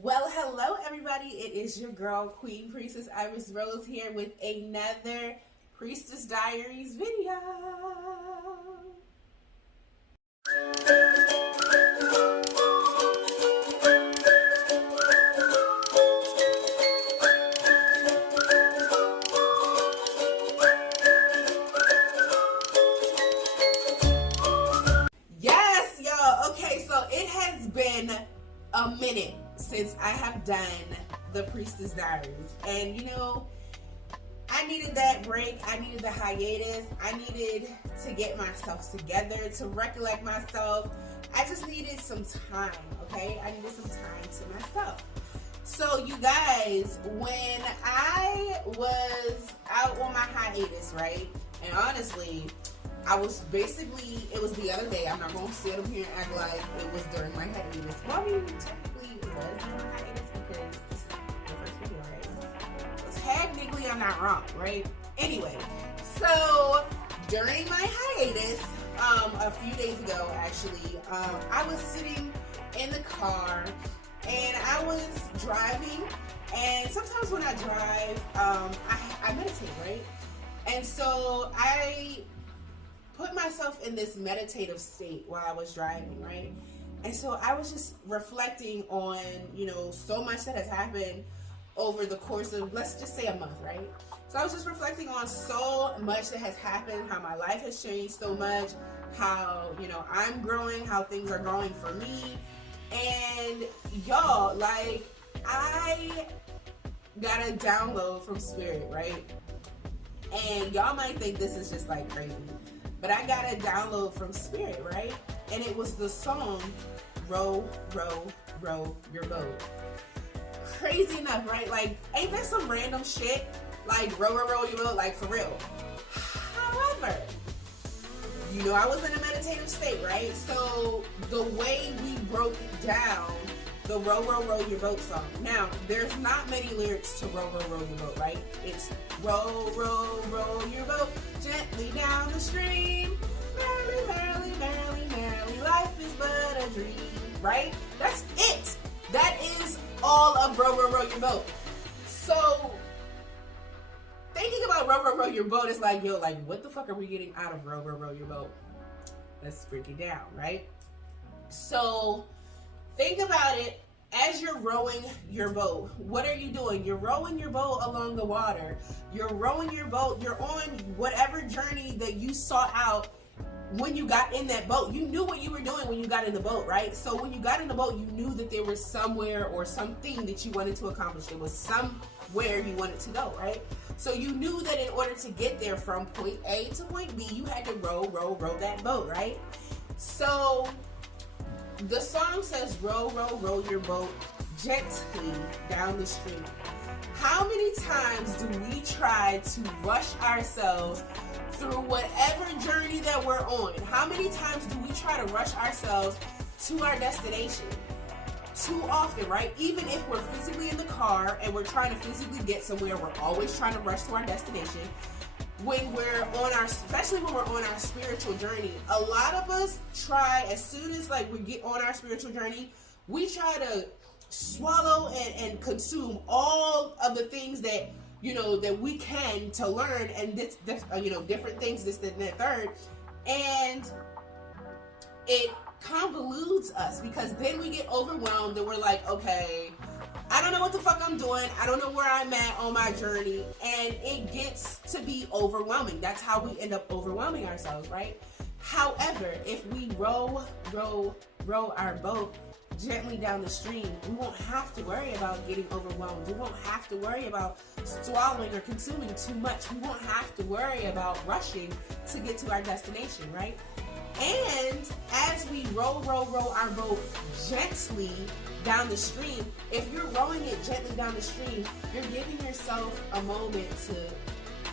Well, hello everybody. It is your girl, Queen Priestess Iris Rose here with another Priestess Diaries video. Yes, y'all. Okay, so it has been a minute since I have done the Priestess Diaries. And I needed that break. I needed the hiatus. I needed to get myself together, to recollect myself. I just needed some time, okay? I needed some time to myself. So you guys, when I was out on my hiatus, right? And honestly, it was the other day. I'm not going to sit up here and act like it was during my hiatus. Well, I mean, technically it was during my hiatus because the first video, right? So technically I'm not wrong, right? Anyway, so during my hiatus, a few days ago actually, I was sitting in the car and I was driving, and sometimes when I drive, I meditate, right? And so I put myself in this meditative state while I was driving, right? And so I was just reflecting on, so much that has happened over the course of, let's just say, a month, right? So I was just reflecting on so much that has happened, how my life has changed so much, how, I'm growing, how things are going for me. And y'all, like, I got a download from Spirit, right? And y'all might think this is just like crazy, but I got a download from Spirit, right? And it was the song, Row, Row, Row Your Boat. Crazy enough, right? Like, ain't that some random shit? Like, row, row, row your boat, like, for real. However, I was in a meditative state, right? So the way we broke down the Row, Row, Row Your Boat song. Now, there's not many lyrics to Row, Row, Row Your Boat, right? It's row, row, row your boat gently down the stream. Merrily, merrily, merrily, merrily, life is but a dream, right? That's it. That is all of Row, Row, Row Your Boat. So, thinking about Row, Row, Row Your Boat is like, what the fuck are we getting out of Row, Row, Row Your Boat? Let's break it down, right? So, think about it. As you're rowing your boat, what are you doing? You're rowing your boat along the water. You're rowing your boat. You're on whatever journey that you sought out when you got in that boat. You knew what you were doing when you got in the boat, right? So when you got in the boat, you knew that there was somewhere or something that you wanted to accomplish. There was somewhere you wanted to go, right? So you knew that in order to get there from point A to point B, you had to row, row, row that boat, right? So the song says, row, row, row your boat gently down the stream. How many times do we try to rush ourselves through whatever journey that we're on? How many times do we try to rush ourselves to our destination? Too often, right? Even if we're physically in the car and we're trying to physically get somewhere, we're always trying to rush to our destination. Especially when we're on our spiritual journey, a lot of us try, as soon as we get on our spiritual journey, we try to swallow and consume all of the things that that we can to learn, and this different things, this, that, and that, third, and it convolutes us because then we get overwhelmed and we're like, okay, I don't know what the fuck I'm doing. I don't know where I'm at on my journey. And it gets to be overwhelming. That's how we end up overwhelming ourselves, right? However, if we row, row, row our boat gently down the stream, we won't have to worry about getting overwhelmed. We won't have to worry about swallowing or consuming too much. We won't have to worry about rushing to get to our destination, right? And as we row, row, row our boat gently down the stream, if you're rowing it gently down the stream, you're giving yourself a moment to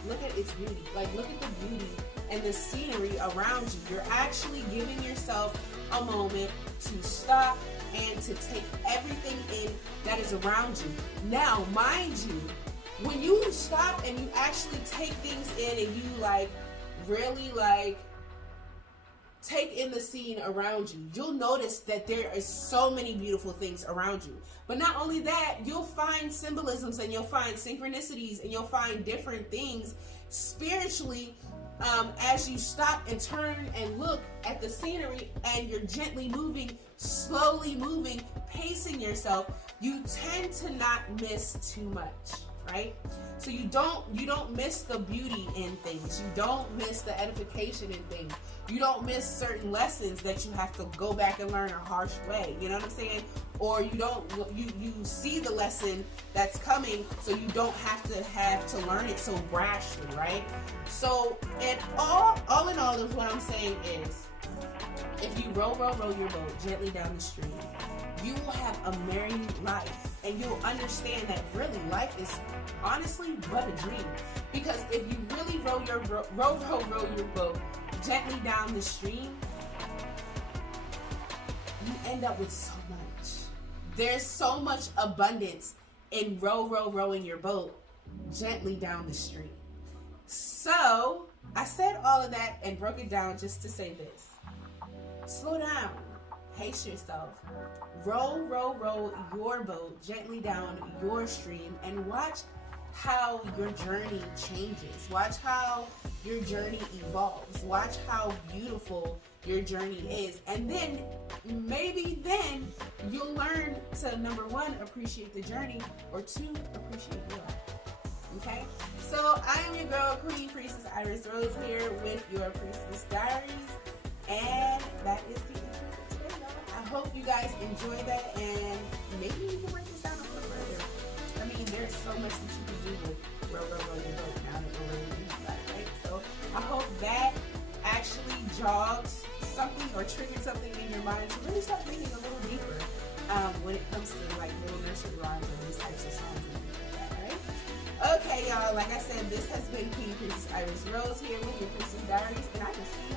look at its beauty. Like, look at the beauty and the scenery around you. You're actually giving yourself a moment to stop and to take everything in that is around you. Now, mind you, when you stop and you actually take things in and you really take in the scene around you, you'll notice that there is so many beautiful things around you. But not only that, you'll find symbolisms and you'll find synchronicities and you'll find different things spiritually as you stop and turn and look at the scenery and you're gently moving, slowly moving, pacing yourself. You tend to not miss too much, right? So you don't miss the beauty in things. You don't miss the edification in things. You don't miss certain lessons that you have to go back and learn a harsh way. You know what I'm saying? Or you see the lesson that's coming, so you don't have to learn it so brashly, right? So, and all in all, is what I'm saying is, if you row your boat gently down the stream, you will have a merry life, and you'll understand that really life is honestly but a dream. Because if you really row your boat gently down the stream, you end up with so much. There's so much abundance in rowing your boat gently down the stream. So I said all of that and broke it down just to say this: slow down, pace yourself, row your boat gently down your stream, and watch how your journey changes. Watch how your journey evolves. Watch how beautiful your journey is. And then, maybe then, you'll learn to, number one, appreciate the journey, or two, appreciate your life. Okay? So, I am your girl, Queen Priestess Iris Rose, here with your Priestess Diaries. And that is the intro for today, y'all. I hope you guys enjoyed that, and maybe you can break this down a little further. I mean, there's so much that you can do with row your boat now that we're really thinking about it, right? So I hope that actually jogged something or triggered something in your mind to really start thinking a little deeper when it comes to like little nursery rhymes and these types of songs and things like that, right? Okay, y'all, like I said, this has been Queen Priestess Iris Rose here with your Priestess Diaries, and I will see